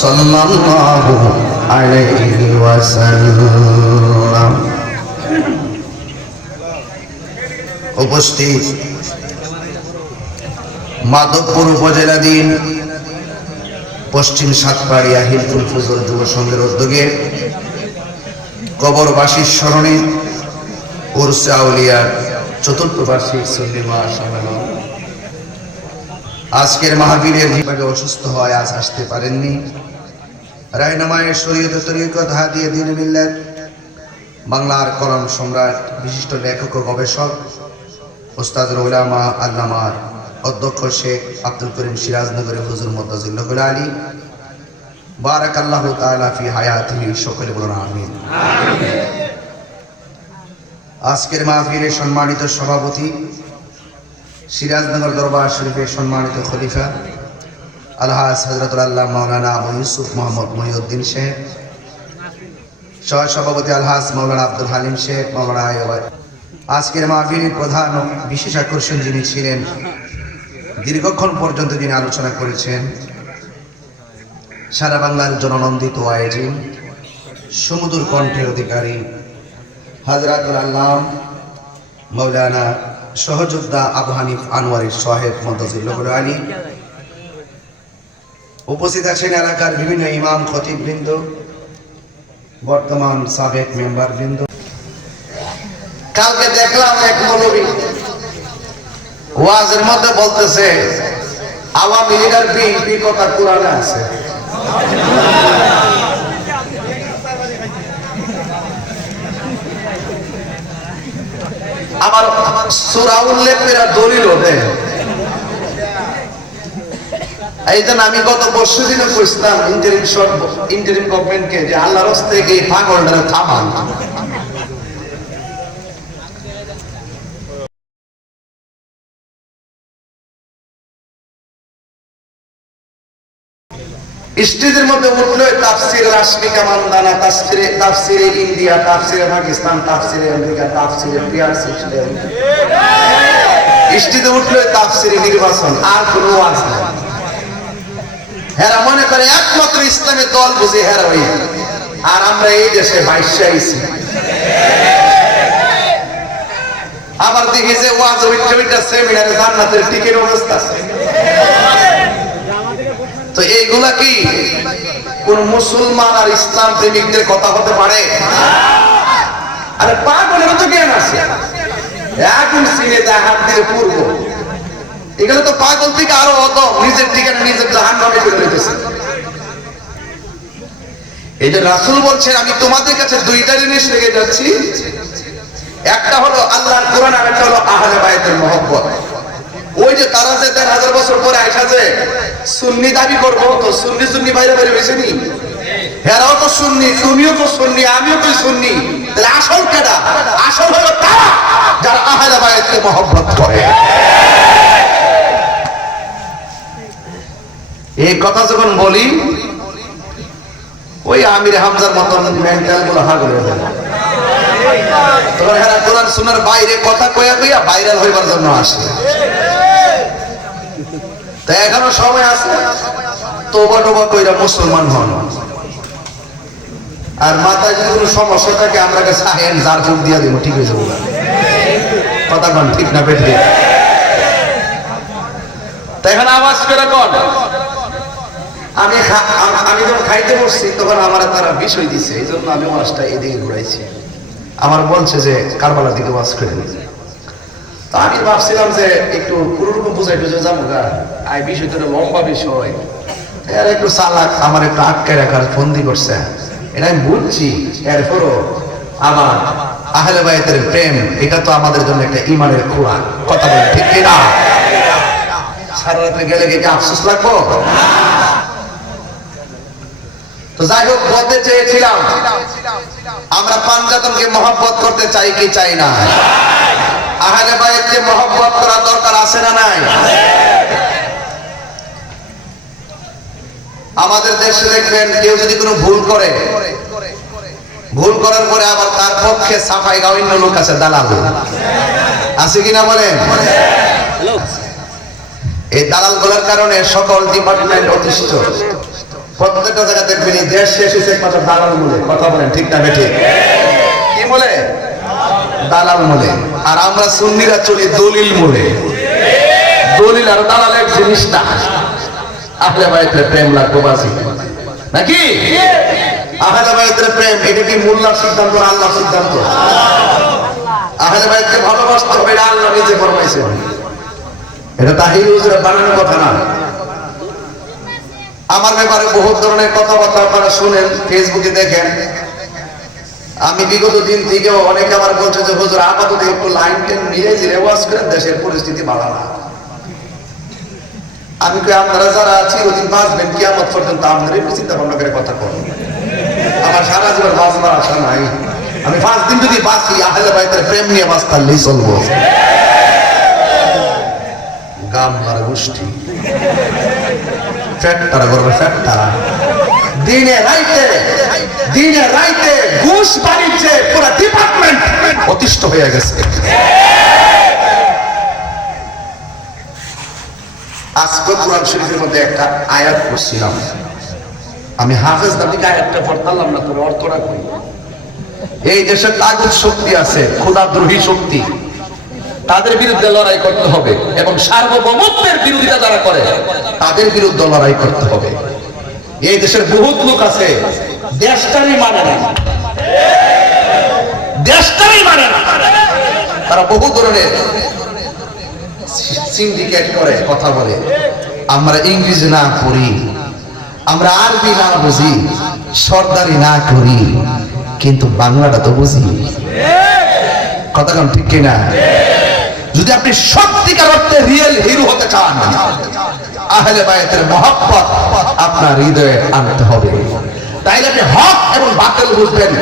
সাল্লাল্লাহু আলাইহি ওয়াসাল্লাম। উপস্থিত মাধবপুর উপজেলাধীন পশ্চিম সাতপাড়িয়া হিলফুল ফুজুল যুব সংঘের উদ্যোগে কবরবাসীর স্মরণে উরসে আউলিয়ার চতুর্থ বার্ষিক সুন্নি মহাসম্মেলন। আজকের মাহফিলের বিভাগে অসুস্থ হয় আজ আসতে পারেননি রায়নামায়ে শরীয়ত তরিকত হাদিয়ে দ্বীন মিল্লাত বাংলার কলম সম্রাট বিশিষ্ট লেখক ও গবেষক উস্তাদুল উলামা আল্লামা অধ্যক্ষ শেখ আব্দুল করিম সিরাজনগরী হুজুর মুদ্দাজিল্লাহুল আলী বারাকাল্লাহু তাআলা ফি হায়াতিহি। সকলে বলুন আমিন। আজকের মাহফিলের সম্মানিত সভাপতি সিরাজনগর দরবার শরীফের সম্মানিত খলিফা আলহাজ হযরতুল আল্লাহ মাওলানা আবু ইউসুফ মোহাম্মদ মহিউদ্দিন শেখ, সহ সভাপতি আলহাজ মাওলানা আব্দুল হালিম শেখ মাওলানা আয়ুব। আজকের মাহফিলের প্রধান ও বিশেষ আকর্ষণ যিনি ছিলেন, দীর্ঘক্ষণ পর্যন্ত যিনি আলোচনা করেছেন, সারা বাংলার জননন্দিত আয়োজন সুমধুর কণ্ঠের অধিকারী হযরতুল আল্লাহ মাওলানা সহযোদ্ধা আবু হানিফ আনোয়ারী সাহেব মুদ্দাজিল্লাহুল আলী। উপস্থিত আছেন এলাকার বিভিন্ন ইমাম খতিব বৃন্দ, বর্তমান সাবেক মেম্বার বৃন্দ। কালকে দেখলাম এক মৌলবী ওয়াজের মধ্যে বলতেছে আওয়ামী লীগ আর বিএনপির কথা কোরআনে আছে। আমার সূরা উল্লেখের দলিল দেয়। এই জন্য আমি গত পরশু দিনে কইছিলাম ইন্টারিম গভর্নমেন্টকে যে আল্লাহর রাস্তায় গিয়ে পাগলটা থামান। স্টেজের মধ্যে উঠলো তাফসির রাশমিকা মান্দানা, তাফসিরে ইন্ডিয়া, তাফসিরে পাকিস্তান, তাফসিরে আমেরিকা, তাফসিরে পিয়ার সিস্টেম। স্টেজে উঠলো তাফসিরে নির্বাচন, আর কোনো ওয়াজ নাই। হেরা মনে করে একমাত্র ইসলামের দল বুঝে হেরা হই, আর আমরা এই দেশে বাইশে আইছি। আবার দেখি যে ওয়াজ ওইটা সেমিনারে জান্নাতের টিকিট অবস্থা। তো এইগুলা কি কোন মুসলমান আর ইসলাম প্রেমিকদের কথা হতে পারে? আরে পাগলের তো জ্ঞান আছে, এখন সিনে দেয় হাত দিয়ে পূর্ব। এগুলো তো পাগল থেকে আরো অত নিজের দিকে নিজের জাহান্নামে চলে যেতেছে। এই যে রাসূল বলছেন আমি তোমাদের কাছে দুইটা জিনিস রেখে যাচ্ছি, একটা হলো আল্লাহর কোরআন আর একটা হলো আহলে বাইতের মহব্বত। ওই যে তারা যে ১৩,০০০ বছর পরে আইসা যে সুন্নি দাবি করবো, তো সুন্নি বাইরে বাইরে হয়েছে নি? হেরাও তো সুন্নি, তুমিও তো সুন্নি, আমিও তো সুন্নি। তাহলে আসল কেডা? আসল হলো তারা যারা আহলে বাইতকে মহব্বত করে। এই কথা যখন বলি ওই আমির হামজার মতন মেন্টাল গুলো হাগল হয়ে যায়। তখন হেরা কোরআন সুন্নাহর বাইরে কথা কইয়া কইয়া ভাইরাল হইবার জন্য আসে। তাই এখনো সময় আছে, তোবা টোবা কইরা মুসলমান হন। আর মাথায় যদি কোনো সমস্যা থাকে আমরা সাহেন জার ফুক দিয়া দিব, ঠিক হয়ে যাবো। কথা কন ঠিক না পেটে? তাই এখন আওয়াজ করে কন। আমি যখন খাইতে বসছি তখন আমার তারা বিষয় দিছে, এই জন্য আমি ওয়াজটা এদিকে ঘুরাইছি। আমার বলছে যে কারবালার দিকে ওয়াজ করে দিয়েছে। তা আমি ভাবছিলাম যে একটু পুরোরকম বুঝাই টুঝে যাবো গা, এই বিষয়টা লম্বা বিষয়, এর একটু চালাক আমার একটু আটকে রাখার ফন্দি করছে, এটা আমি বুঝছি। এরপরও আবার আহলে বাইতের প্রেম, এটা তো আমাদের জন্য একটা ইমানের খোরাক। কথা বলে ঠিক কিনা? সারা রাত্রে গেলে কি আফসোস লাগবো? তো যাই হোক, বলতে চেয়েছিলাম আমরা পাঞ্জাতনকে মহব্বত করতে চাই কি চাই না? আহলে বাইতকে মহব্বত করা দরকার আছে না নাই? আমাদের দেশে দেখবেন কেউ যদি কোনো ভুল করে, ভুল করার পরে আবার তার পক্ষে সাফাই গাওয়ার অন্য লোক আছে, দালাল আছে কিনা বলেন? এই দালাল গুলোর কারণে সকল ডিপার্টমেন্ট অতিষ্ঠ। প্রত্যেকটা জায়গা দেখবেন এই দেশ শেষ হয়েছে একমাত্র দালাল মূলে। কথা বলেন ঠিক না বেঠিক? কি বলে? দালাল মূলে। আর আমরা সুন্নিরা চলি দলিল মূলে। দলিল আর দালাল এক জিনিস না। আহলে বাইতের প্রেম লাগবে বাসি নাকি? আহলে বাইতের প্রেম এটা কি মোল্লার সিদ্ধান্ত না আল্লাহর সিদ্ধান্ত? আহলে বাইতকে ভালোবাসতে হবে, এটা আল্লাহ নিজে ফরমাইছেন। এটা তাহির হুজুরের বানানো কথা না। আমার ব্যাপারে বহুত ধরনের কথাবার্তা আপনারা শুনেন, ফেসবুকে দেখেন। আমি বিগত দিন থেকেও অনেকে আমার বলছে যে হুজুর আপাতত একটু লাইন টেন মিলে জিরে ওয়াজ করেন, দেশের পরিস্থিতি ভালো না। আমি কই আপনারা যারা আছি ওদিন বাঁচবেন কিয়ামত পর্যন্ত, আপনারা একটু চিন্তা ভাবনা করে কথা বলেন। আমার সারা জীবন বাঁচবার আশা নাই। আমি 5 দিন যদি বাঁচি আহলে বাইতের প্রেম নিয়ে বাঁচতালেই চলবো। গাম মারা গোষ্ঠী ফ্যাক্টরা করবে, ফ্যাক্টরা দিনে রাইতে ঘুষ বাণিজ্যে পুরো ডিপার্টমেন্ট অতিষ্ঠ হয়ে গেছে। আজকে কোরআন শরীফের মধ্যে একটা আয়াত পড়ছিলাম, আমি হাফেজ দাদিকে আয়াতটা পড়তাম না, তোর অর্থটা কই। এই দেশে তাগুত শক্তি আছে, খোদাদ্রোহী শক্তি, তাদের বিরুদ্ধে লড়াই করতে হবে এবং সার্বভৌমত্বের বিরোধিতা যারা করে তাদের বিরুদ্ধে লড়াই করতে হবে। এই দেশের বহুত লোক আছে দেশটারই মানে না, তারা বহু ধরনের সিন্ডিকেট করে কথা বলে। আমরা ইংরেজি না পড়ি, আমরা আরবি না বুঝি, সরদারি না করি, কিন্তু বাংলাটা তো বুঝি। কথা কম ঠিক কিনা? যদি আপনি সত্যিকার অর্থে রিয়েল হিরো হতে চান, আহলে বায়তের মহব্বত আপনার হৃদয়ে আনতে হবে। তাইলে আপনি হক এবং বাতিল বুঝবেন।